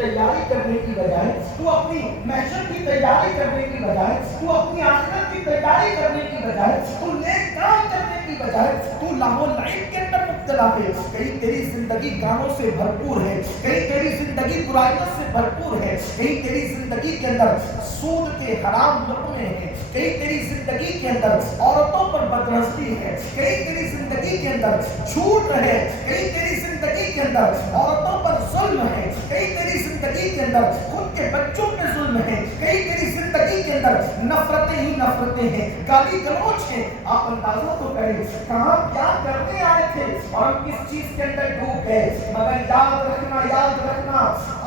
تیاری کرنے کی بجائے، تو اپنی محشر کی تیاری کرنے کی بجائے، تو اپنی آخرت کی تیاری کرنے کی بجائے، تو نیک کام کرنے کی بجائے تو لہو و لعب کے اندر مبتلا ہے. کہیں تیری زندگی گانوں سے بھرپور ہے، کہیں تیری زندگی برائیوں سے بھرپور ہے، کہیں تیری زندگی کے اندر سود کے حرام لقمے ہیں، کہیں تیری زندگی کے اندر عورتوں پر بدنظری ہے، کہیں تیری زندگی کے اندر جھوٹ ہے، کہیں تیری زندگی کے اندر عورتوں پر ظلم ہے، کہیں تیری زندگی کے اندر خود کے بچوں پہ ظلم ہے، کہیں تیری زندگی کے اندر نفرتیں ہی نفرتیں ہیں، گالی گلوچ ہیں. آپ اندازہ تو کریں کہاں کیا کرنے آئے تھے اور ہم کس چیز کے اندر ڈوب گئے. مگر یاد رکھنا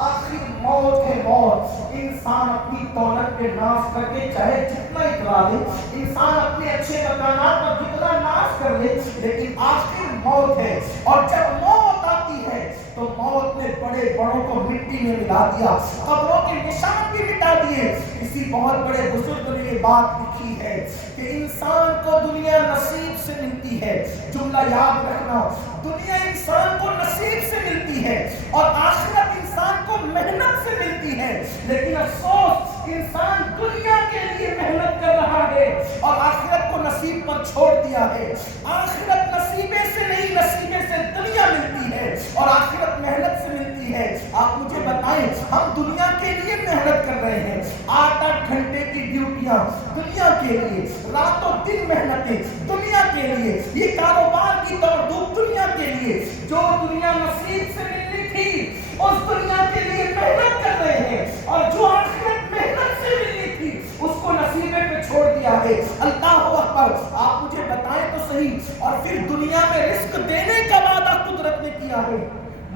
آخر موت ہے موت. انسان اپنی دولت پہ ناز کر کے چاہے جتنا اترا لے، انسان اپنے اچھے مکانات پر جتنا ناز کر لے، لیکن آخر موت ہے. اور جب موت آتی ہے تو موت نے بڑے بڑوں کو مٹی میں ملا دیا، قبروں کے نشان بھی مٹا دیے. کسی بہت بڑے بزرگ نے یہ بات لکھی ہے کہ انسان کو دنیا نصیب سے ملتی ہے. جملہ یاد رکھنا، دنیا انسان کو نصیب سے ملتی ہے اور آخرت انسان کو محنت سے ملتی ہے. لیکن افسوس انسان دنیا کے لیے محنت کر رہا ہے اور آخرت کو نصیب پر چھوڑ دیا ہے. آخرت نصیبے سے نہیں، نصیبے سے دنیا ملتی ہے اور آخرت محنت سے ملتی ہے. آپ مجھے بتائیں، ہم دنیا کے لیے محنت کر رہے ہیں، 8-8 گھنٹے کی ڈیوٹیاں دنیا کے لیے، رات و دن محنتیں دنیا کے لیے، یہ کاروبار کی دوڑ دھوپ دنیا کے لیے. جو دنیا نصیب سے ملنی تھی اس دنیا کے لیے محنت کر رہے ہیں، اور جو آخرت محنت سے ملنی تھی اس کو نصیبے پہ چھوڑ دیا ہے. اللہ اکبر. آپ مجھے بتائیں تو صحیح. اور پھر دنیا میں رزق دینے کا وعدہ قدرت نے کیا ہے،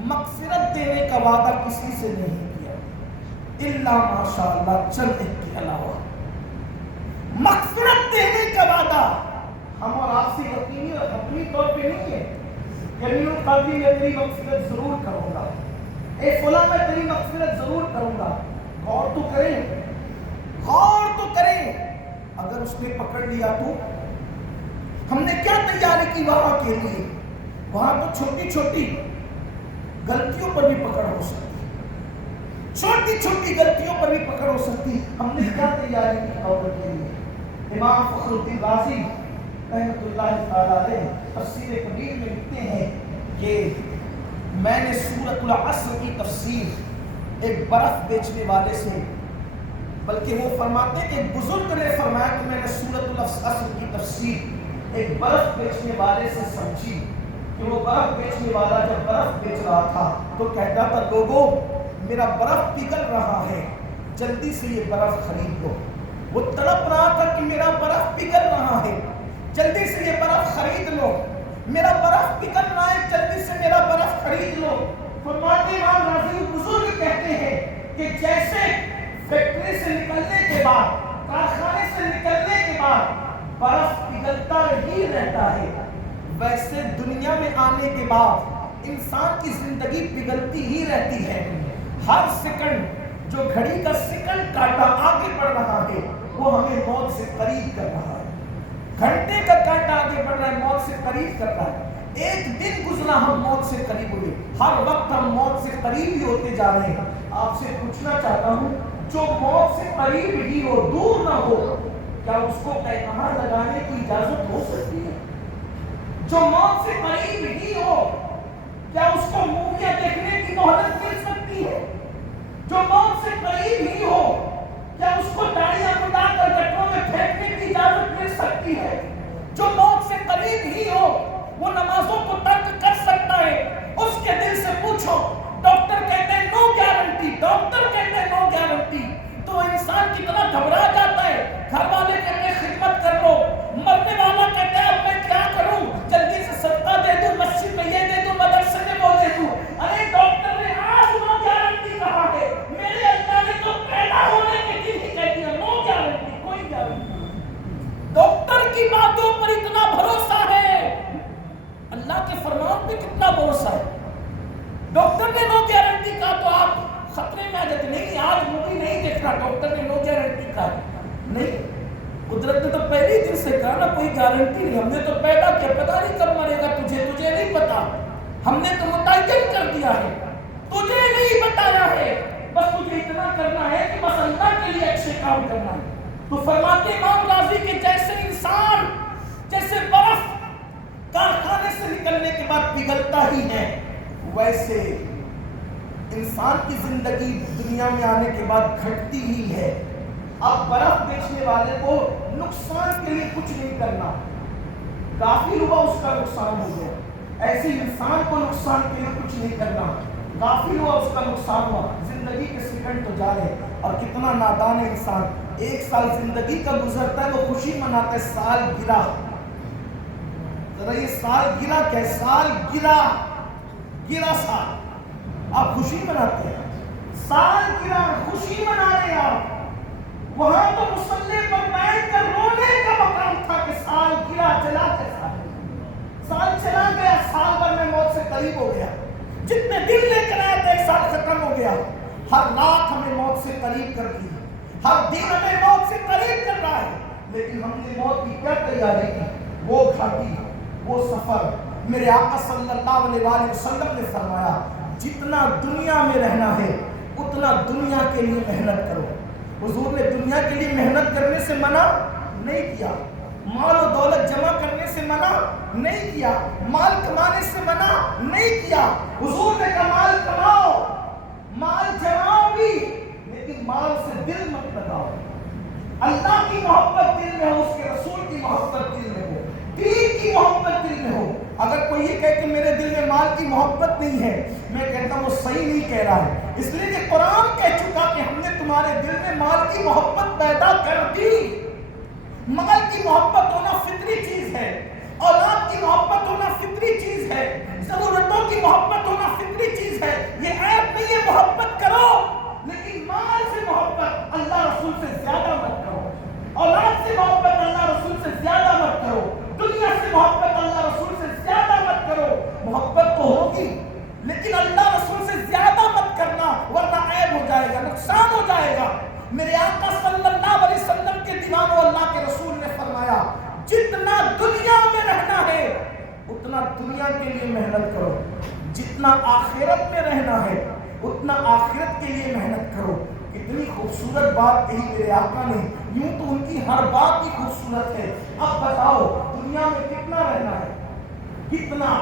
مغفرت دینے کا وعدہ کسی سے نہیں کیا الا ماشاءاللہ، چند ایک کے علاوہ. مغفرت دینے کا وعدہ ہم اور آپ سے یقینی اور حتمی طور پہ نہیں ہے. یمین القلبی میں تیری مغفرت ضرور کروں گا، اے فلاں میں تیری مغفرت ضرور کروں گا. غور تو کریں، غور تو کریں. اگر اس نے پکڑ لیا تو ہم نے کیا تیاری کی وہاں کے لیے؟ وہاں تو چھوٹی چھوٹی غلطیوں پر بھی پکڑ ہو سکتی، چھوٹی چھوٹی غلطیوں پر بھی پکڑ ہو سکتی. ہم نے کیا تیاری کی عورت کے لیے؟ امام فخر الدین رازی رحمۃ اللہ تعالیٰ علیہ تفسیر کبیر میں لکھتے ہیں کہ میں نے سورۃ العصر کی تفسیر ایک برف بیچنے والے سے، بلکہ وہ فرماتے ہیں کہ ایک بزرگ نے فرمایا کہ میں نے سورۃ العصر کی تفسیر ایک برف بیچنے والے سے سمجھی کہ وہ برف بیچنے والا جب برف بیچ رہا تھا تو کہتا تھا لوگوں میرا برف پگھل رہا ہے، جلدی سے یہ برف خرید لو. وہ تڑپ رہا تھا کہ میرا برف پگھل رہا ہے، جلدی سے یہ برف خرید لو، میرا برف پگھل رہا ہے، جلدی سے میرا برف خرید لو. فرماتے امام رازی بزرگ کہتے ہیں کہ جیسے فیکٹری سے نکلنے کے بعد، کارخانے سے نکلنے کے بعد برف پگھلتا ہی رہتا ہے، ویسے دنیا میں آنے کے بعد انسان کی زندگی پگھلتی ہی رہتی ہے. ہر سیکنڈ جو گھڑی کا سیکنڈ کاٹا آگے بڑھ رہا ہے وہ ہمیں موت سے قریب کر رہا ہے. گھنٹے کا کاٹا آگے بڑھ رہا ہے، موت سے قریب کر رہا ہے. ایک دن گزرا ہم موت سے قریب ہوئے، ہر وقت ہم موت سے قریب ہی ہوتے جا رہے ہیں. آپ سے پوچھنا چاہتا ہوں، جو موت سے قریب ہی ہو، دور نہ ہو، کیا اس کو کہاں لگانے کی اجازت ہو سکتی ہے؟ جو موت سے قریب ہی ہو، کیا اس کو موویاں دیکھنے کی مہلت مل سکتی ہے؟ جو موت سے قریب ہی ہو، کیا اس کو داڑیاں مڈا کر گٹروں میں پھینکنے کی اجازت مل سکتی ہے؟ جو موت سے قریب ہی ہو وہ نمازوں کو ترک کر سکتا ہے. اس کے دل سے پوچھو، ڈاکٹر کہتے ہیں نو گارنٹی، ڈاکٹر کہتے ہیں نو گارنٹی، تو انسان کتنا گھبرا جاتا ہے. گھر والے کہتے ہیں خدمت کر لو، مرنے والا کہتا ہے اب میں کیا کروں، جلدی سے صدقہ دے دوں، مسجد میں یہ دے دوں، مدرسے میں وہ دے دوں. ارے ڈاکٹر نے آج نو گارنٹی کہا ہے، میرے اللہ نے تو پیدا ہونے کے دن ہی کہہ دیا نو گارنٹی، کوئی گارنٹی. ڈاکٹر کی باتوں پر اتنا بھروسہ ہے، اللہ کے فرمان پہ کتنا بھروسہ ہے. ڈاکٹر نے نو گارنٹی کہا تو آپ خطرے میں آ جاتے، نہیں آج مووی نہیں دیکھنا، ڈاکٹر نے نو گارنٹی کہا. نہیں، قدرت نے تو پہلے دن سے کہا نا کوئی گارنٹی نہیں. ہم نے تو پیدا کیا، پتا نہیں کب مرے گا تجھے نہیں پتا. ہم نے تو متعین کر دیا ہے، تجھے نہیں بتایا ہے، کرنا ہے کہ بس اللہ کے لیے اچھے کام کرنا ہے. تو فرماتے امام راضی کے جیسے انسان جیسے برف کارخانے سے نکلنے کے بعد پگھلتا ہی ہے، ویسے انسان کی زندگی دنیا میں آنے کے بعد گھٹتی ہی ہے. اب برف بیچنے والے کو نقصان کے لیے کچھ نہیں کرنا، کافی ہوا اس کا نقصان ہو گیا. ایسے انسان کو نقصان کے لیے کچھ نہیں کرنا، کافی ہوا اس کا نقصان ہوا. زندگی کے سیکنڈ تو جا رہے، اور کتنا نادان ہے انسان. 1 سال زندگی کا گزرتا ہے، وہ خوشی مناتا ہے سال گرا. ذرا یہ سال گرا کیا ہے؟ سال گرا سال آپ خوشی مناتے ہیں. سال گرا خوشی منا رہے آپ. وہاں تو مصلی پر بیٹھ کر رونے کا مقام تھا کہ سال گرا، چلا گیا سال چلا گیا، سال بھر میں موت سے قریب ہو گیا. جتنے دن لے کر آیا تھا 1 سال ختم ہو گیا. ہر رات ہمیں موت سے قریب کر دی، ہر دن ہمیں موت سے قریب کر رہا ہے. لیکن ہم نے موت کی کیا تیاری کی؟ وہ گھاٹی، وہ سفر. میرے آقا صلی اللہ علیہ وآلہ وسلم نے فرمایا جتنا دنیا میں رہنا ہے اتنا دنیا کے لیے محنت کرو. حضور نے دنیا کے لیے محنت کرنے سے منع نہیں کیا، مال و دولت جمع کرنے سے منع نہیں کیا، مال کمانے سے منع نہیں کیا. حضور نے کہا مال کماؤ، مال جماؤ بھی، لیکن مال سے دل مت لگاؤ. اللہ کی محبت دل میں ہو، اس کے رسول کی محبت دل میں ہو، دین کی محبت دل میں ہو. اگر کوئی یہ کہے کہ میرے دل میں مال کی محبت نہیں ہے، میں کہتا ہوں وہ صحیح نہیں کہہ رہا ہے. اس لیے کہ قرآن کہہ چکا کہ ہم نے تمہارے دل میں مال کی محبت پیدا کر دی. مال کی محبت ہونا فطری چیز ہے، اولاد کی محبت ہونا فطری چیز ہے، ضرورتوں کی محبت ہونا فطری چیز ہے. یہ عیب نہیں ہے، محبت کرو، لیکن مال سے محبت اللہ رسول سے زیادہ مت کرو. اولاد سے محبت اللہ رسول سے زیادہ مت کرو. دنیا سے محبت اللہ رسول سے زیادہ مت کرو. محبت تو ہوگی لیکن اللہ رسول سے زیادہ مت کرنا، ورنہ عیب ہو جائے گا، نقصان ہو جائے گا. میرے آقا صلی اللہ علیہ وسلم کے دیوانوں، اللہ کے رسول نے فرمایا جتنا دنیا میں رہنا ہے اتنا دنیا کے لیے محنت کرو، جتنا آخرت میں رہنا ہے اتنا آخرت کے لیے محنت کرو. کتنی خوبصورت بات کہی میرے آقا نے. یوں تو ان کی ہر بات ہی خوبصورت ہے. اب بتاؤ دنیا میں کتنا رہنا ہے؟ کتنا؟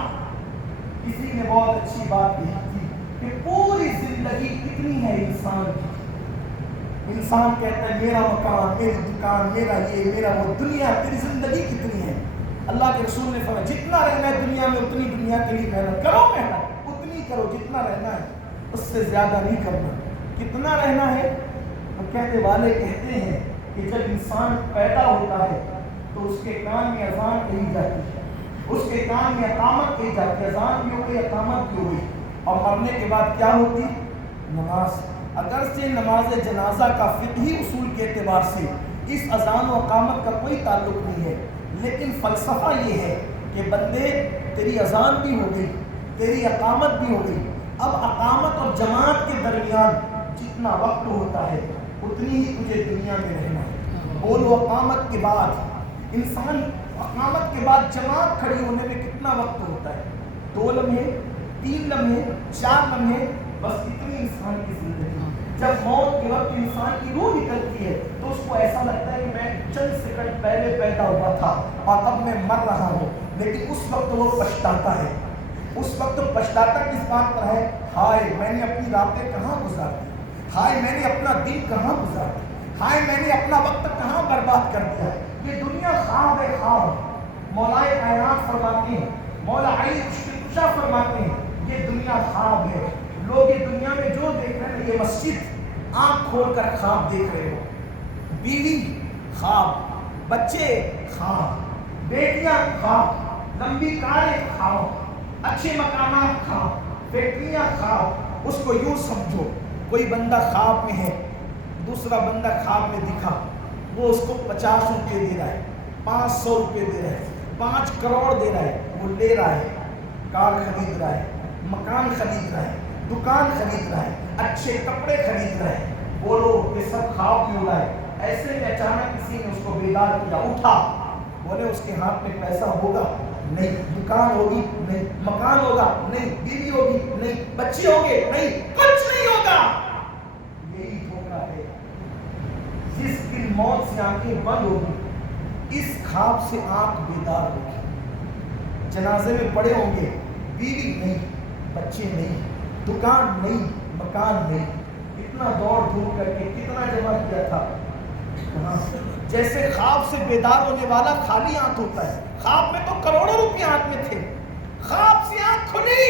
کسی نے بہت اچھی بات کہی تھی کہ پوری زندگی کتنی ہے انسان کی. انسان کہتا ہے میرا مکان، میری دکان، میرا یہ، میرا وہ. دنیا تیری زندگی کتنی ہے؟ اللہ کے رسول نے فرمایا جتنا رہنا ہے دنیا میں اتنی دنیا کے لیے محنت کرو. محنت اتنی کرو جتنا رہنا ہے، اس سے زیادہ نہیں کرنا. کتنا رہنا ہے؟ کہنے والے کہتے ہیں کہ جب انسان پیدا ہوتا ہے تو اس کے کان میں اذان کہی جاتی ہے، اس کے کان میں اقامت کہی جاتی ہے. اذان بھی ہو گئی، اقامت بھی ہو گئی، اور مرنے کے بعد کیا ہوتی؟ نماز. اگرچہ نماز جنازہ کا فقہی اصول کے اعتبار سے اس اذان و اقامت کا کوئی تعلق نہیں ہے، لیکن فلسفہ یہ ہے کہ بندے تیری اذان بھی ہو گئی، تیری اقامت بھی ہو گئی. اب اقامت اور جماعت کے درمیان جتنا وقت ہوتا ہے اتنی ہی تجھے دنیا میں رہنا ہے. بولو اقامت کے بعد انسان، اقامت کے بعد جماعت کھڑی ہونے میں کتنا وقت ہوتا ہے؟ 2 لمحے، 3 لمحے، 4 لمحے، بس اتنی انسان کی زندگی. جب موت کے وقت انسان کی روح نکلتی ہے تو اس کو ایسا لگتا ہے کہ میں چند سیکنڈ پہلے پیدا ہوا تھا اور اب میں مر رہا ہوں. لیکن اس وقت وہ پچھتاتا ہے. اس وقت پچھتاتا کس بات پر ہے؟ ہائے میں نے اپنی راتیں کہاں گزار دی، ہائے میں نے اپنا دن کہاں گزار دی، ہائے میں نے اپنا وقت کہاں برباد کر دیا. یہ دنیا خواب ہے، خواب. مولائے کائنات فرماتے ہیں، مولا علی مشکل کشا فرماتے ہیں یہ دنیا خواب ہے. لوگ یہ دنیا میں جو دیکھ رہے ہیں، یہ مسجد آنکھ کھول کر خواب دیکھ رہے ہو. بیوی خواب، بچے خواب، بیٹیاں خواب، لمبی کاریں خواب، اچھے مکانات خواب، فیکٹریاں خواب. اس کو یوں سمجھو کوئی بندہ خواب میں ہے، دوسرا بندہ خواب میں دکھا، وہ اس کو 50 روپے دے رہا ہے، 500 روپے دے رہا ہے، 5 کروڑ دے رہا ہے. وہ لے رہا ہے، کار خرید رہا ہے، مکان خرید رہا ہے، دکان خرید رہا ہے، اچھے کپڑے خرید رہا ہے. بولو یہ سب خواب میں ہو رہا ہے. ایسے میں اچانک کسی نے اس کو بیدار کیا، اٹھا. بولے اس کے ہاتھ میں پیسہ ہوگا؟ نہیں. دکان ہوگی؟ نہیں. مکان ہوگا؟ نہیں. بیوی ہوگی؟ نہیں. بچے ہوں گے؟ نہیں. کچھ نہیں ہوگا. یہی موت سے آنکھیں بند ہوگی، اس خواب سے آنکھ بیدار ہوگی، جنازے میں پڑے ہوں گے، بیوی نہیں، بچے نہیں، دکان نہیں، مکان نہیں، اتنا دوڑ دھوپ کر کے کتنا جمع کیا تھا، جیسے خواب سے بیدار ہونے والا خالی آنکھ ہوتا ہے. خواب میں تو کروڑوں روپے آنکھ میں تھے، خواب سے آنکھ کھلی،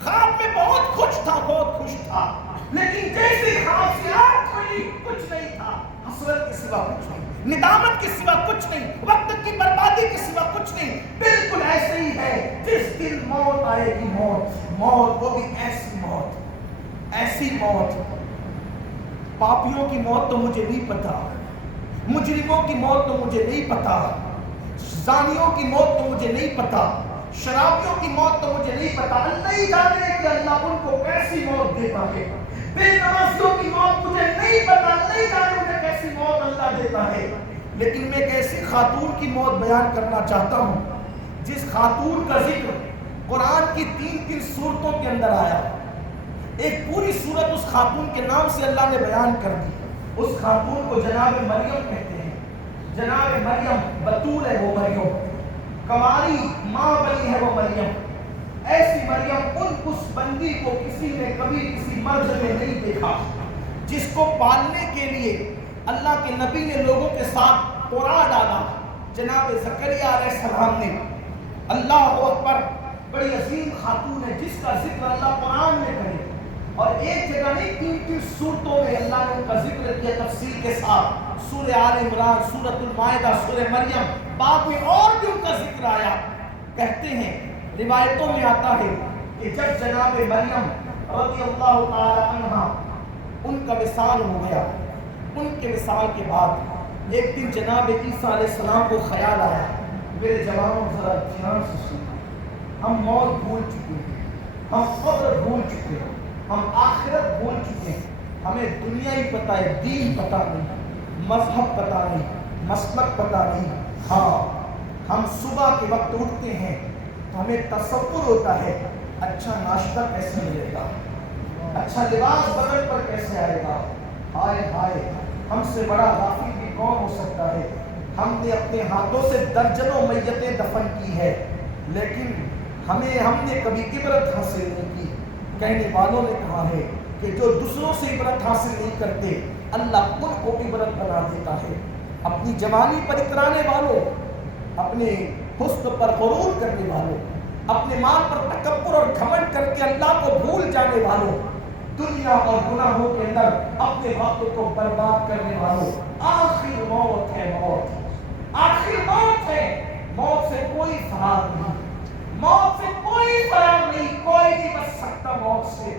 خواب میں بہت خوش تھا، بہت خوش تھا، لیکن جیسے خواب سے آنکھ کھلی کچھ نہیں تھا، حسرت کے سوا کچھ نہیں، ندامت کے سوا کچھ نہیں، وقت کی بربادی کے سوا کچھ نہیں. بالکل ایسے ہی ہے جس دن موت آئے گی، موت وہ بھی ایسی موت، ایسی موت. پاپیوں کی موت تو مجھے نہیں پتا، مجرموں کی موت تو مجھے نہیں پتا، زانیوں کی موت تو مجھے نہیں پتا، شرابیوں کی موت تو مجھے نہیں پتا. اللہ ہی جانے کہ اللہ ان کو کیسی موت دیتا ہے. بے نمازیوں کی موت مجھے نہیں پتا، اللہ ہی جانے انہیں کیسی موت اللہ دیتا ہے. لیکن میں ایک ایسی خاتون کی موت بیان کرنا چاہتا ہوں جس خاتون کا ذکر قرآن کی 3 سورتوں کے اندر آیا. ایک پوری سورت اس خاتون کے نام سے اللہ نے بیان کر دی. اس خاتون کو جناب مریم کہتے ہیں. جناب مریم بطول ہے وہ مریم، کنواری ماں بنی ہے وہ مریم. ایسی مریم اس بندی کو کسی نے کبھی کسی مرد نے نہیں دیکھا جس کو پالنے کے لیے اللہ کے نبی نے لوگوں کے ساتھ قرآن ڈالا. جناب زکریا علیہ السلام نے، اللہ اکبر، بڑی عظیم خاتون ہے جس کا ذکر اللہ قرآن میں کرے، اور ایک جگہ نہیں 3 سورتوں میں اللہ نے ان کا ذکر کیا تفصیل کے ساتھ. سورہ آل عمران، سورۃ المائدہ، سورہ مریم، بعد میں اور بھی ان کا ذکر آیا. کہتے ہیں روایتوں میں آتا ہے کہ جب جناب مریم رضی اللہ تعالی عنہا ان کا وصال ہو گیا، ان کے وصال کے بعد ایک دن جناب عیسیٰ علیہ السلام کو خیال آیا، میرے جوانوں ذرا دھیان سے سنو، ہم موت بھول چکے ہیں، ہم قبر بھول چکے ہیں، ہم آخرت بھول چکے ہیں، ہمیں دنیا ہی پتہ ہے، دین پتہ نہیں، مذہب پتہ نہیں، مسلک پتہ نہیں. ہاں ہم صبح کے وقت اٹھتے ہیں تو ہمیں تصور ہوتا ہے اچھا ناشتہ کیسے ملے گا، اچھا لباس بدن پر کیسے آئے گا. ہائے ہائے، ہم سے بڑا غافل بھی کون ہو سکتا ہے. ہم نے اپنے ہاتھوں سے درجنوں میتیں دفن کی ہے، لیکن ہم نے کبھی عبرت حاصل نہیں کی. کہنے والوں نے کہا ہے کہ جو دوسروں سے عبرت حاصل نہیں کرتے اللہ ان کو عبرت بنا دیتا ہے. اپنی جوانی پر اترانے والوں، اپنے حسن پر غرور کرنے والوں، اپنے مال پر تکبر اور گھمنڈ کر کے اللہ کو بھول جانے والوں، دنیا اور گناہوں کے اندر اپنے وقت کو برباد کرنے والوں، آخر موت ہے، موت آخر موت ہے. موت سے کوئی فرار نہیں، موت سے کوئی فرار نہیں، کوئی نہیں بچ سکتا موت سے.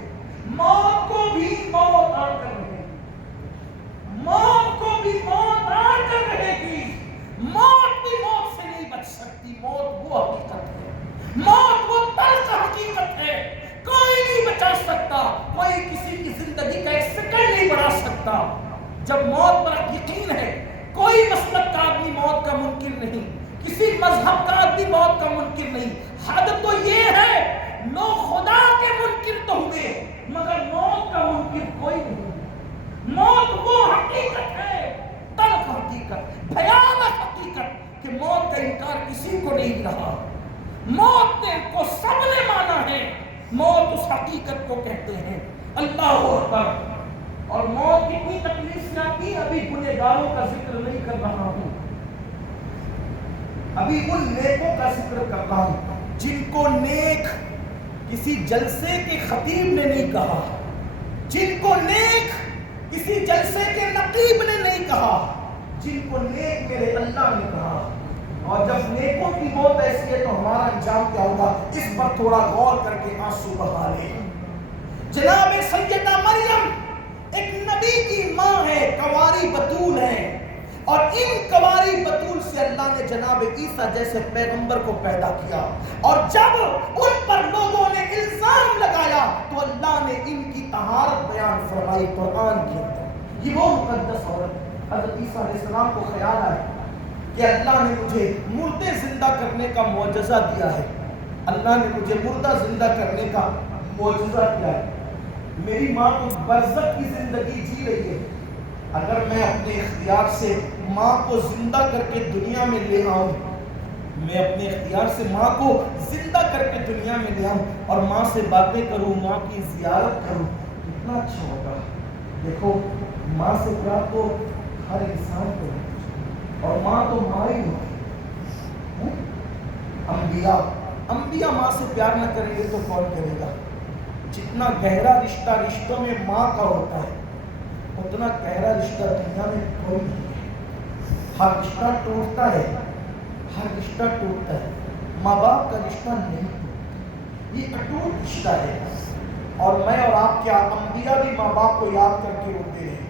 موت کو بھی موت آ کر رہے گی، موت کو بھی موت آ کر رہے گی. موت بھی موت سے نہیں بچ سکتی. موت وہ حقیقت ہے، موت وہ تلخ حقیقت ہے، کوئی نہیں بچا سکتا. کوئی کسی کی زندگی کا ایک سیکنڈ نہیں بڑھا سکتا. جب موت پر یقین ہے، کوئی مسلک کا آدمی موت کا منکر نہیں، کسی مذہب کا آدمی موت کا منکر نہیں. حد تو یہ ہے لوگ خدا کے منکر تو ہوئے مگر موت کا منکر کوئی نہیں. موت وہ حقیقت ہے، تلخ حقیقت، بھیانک حقیقت کہ موت کا انکار کسی کو نہیں رہا. موت کو سب نے مانا ہے. موت اس حقیقت کو کہتے ہیں. اللہ اکبر. اور موت کتنی تکلیف سے آتی ہے، ابھی گنہگاروں کا ذکر نہیں کر رہا ہوں، ابھی ان نیکوں کا ذکر کر رہا ہوں جن کو نیک کسی جلسے کے خطیب نے نہیں کہا، جن کو نیک کسی جلسے کے نقیب نے نہیں کہا، جن کو نیک میرے اللہ نے کہا. اور جب نیکوں کی موت ایسی ہے تو ہمارا انجام کیا ہوگا، اس پر تھوڑا غور کر کے آنسو بہا لیں. جناب سیدہ مریم ایک نبی کی ماں ہے، کنواری بطول ہے، اور ان کنواری بطول سے اللہ نے جناب عیسیٰ جیسے پیغمبر کو پیدا کیا. اور جب ان پر لوگوں نے الزام لگایا تو اللہ نے ان کی طہارت بیان فرمائی قرآن کے اندر. یہ وہ مقدس عورت حضرت عیسیٰ علیہ السلام کو خیال آیا کہ اللہ نے مجھے مردے زندہ کرنے کا معجزہ دیا ہے، اللہ نے مجھے مردہ زندہ کرنے کا معجزہ دیا ہے. میری ماں تو برزخ کی زندگی جی رہی ہے، اگر میں اپنے اختیار سے ماں کو زندہ کر کے دنیا میں لے آؤں، میں اپنے اختیار سے ماں کو زندہ کر کے دنیا میں لے آؤں اور ماں سے باتیں کروں، ماں کی زیارت کروں، کتنا اچھا ہوگا۔ دیکھو ماں سے پیار تو ہر انسان کو ہے، اور ماں تو ماں ہی ہوتی ہے۔ انبیاء ماں سے پیار نہ کریں گے تو کون کرے گا؟ جتنا گہرا رشتہ رشتوں میں ماں کا ہوتا ہے، اتنا گہرا رشتہ دنیا میں کوئی نہیں ہے۔ ہر رشتہ ٹوٹتا ہے، ہر رشتہ ٹوٹتا ہے، ماں باپ کا رشتہ نہیں ٹوٹتا، یہ اٹوٹ رشتہ ہے۔ اور میں اور آپ کیا، انبیاء بھی ماں باپ کو یاد کر کے روتے ہیں،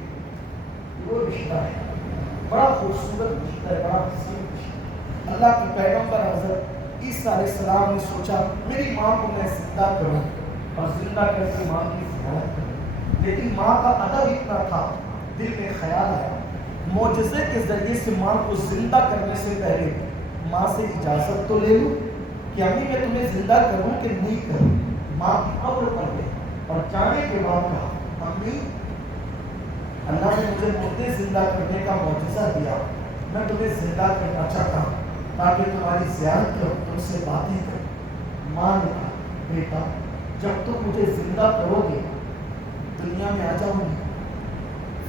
وہ رشتہ ہے، بڑا خوبصورت رشتہ ہے، بڑا حسین رشتہ ہے۔ اللہ کے پیغمبر حضرت عیسیٰ علیہ السلام نے سوچا میری ماں کو میں زندہ کروں اور زندہ کر کے ماں کی زیارت کروں، لیکن ماں کا ادب اتنا تھا، دل میں خیال آیا معجزے کے ذریعے سے ماں کو زندہ کرنے سے پہلے ماں سے اجازت تو لے لوں کہ امی میں تمہیں زندہ کروں کہ نہیں کروں۔ ماں کی قبر پر گئے اور جانے کے بعد کہا امی اللہ نے مجھے مردے زندہ کرنے کا معجزہ دیا، میں تمہیں زندہ کرنا چاہتا ہوں تاکہ تمہاری زیارت کروں، تم سے باتیں کروں۔ ماں نے کہا بیٹا جب تم مجھے زندہ کرو گے دنیا میں آ جاؤں گی،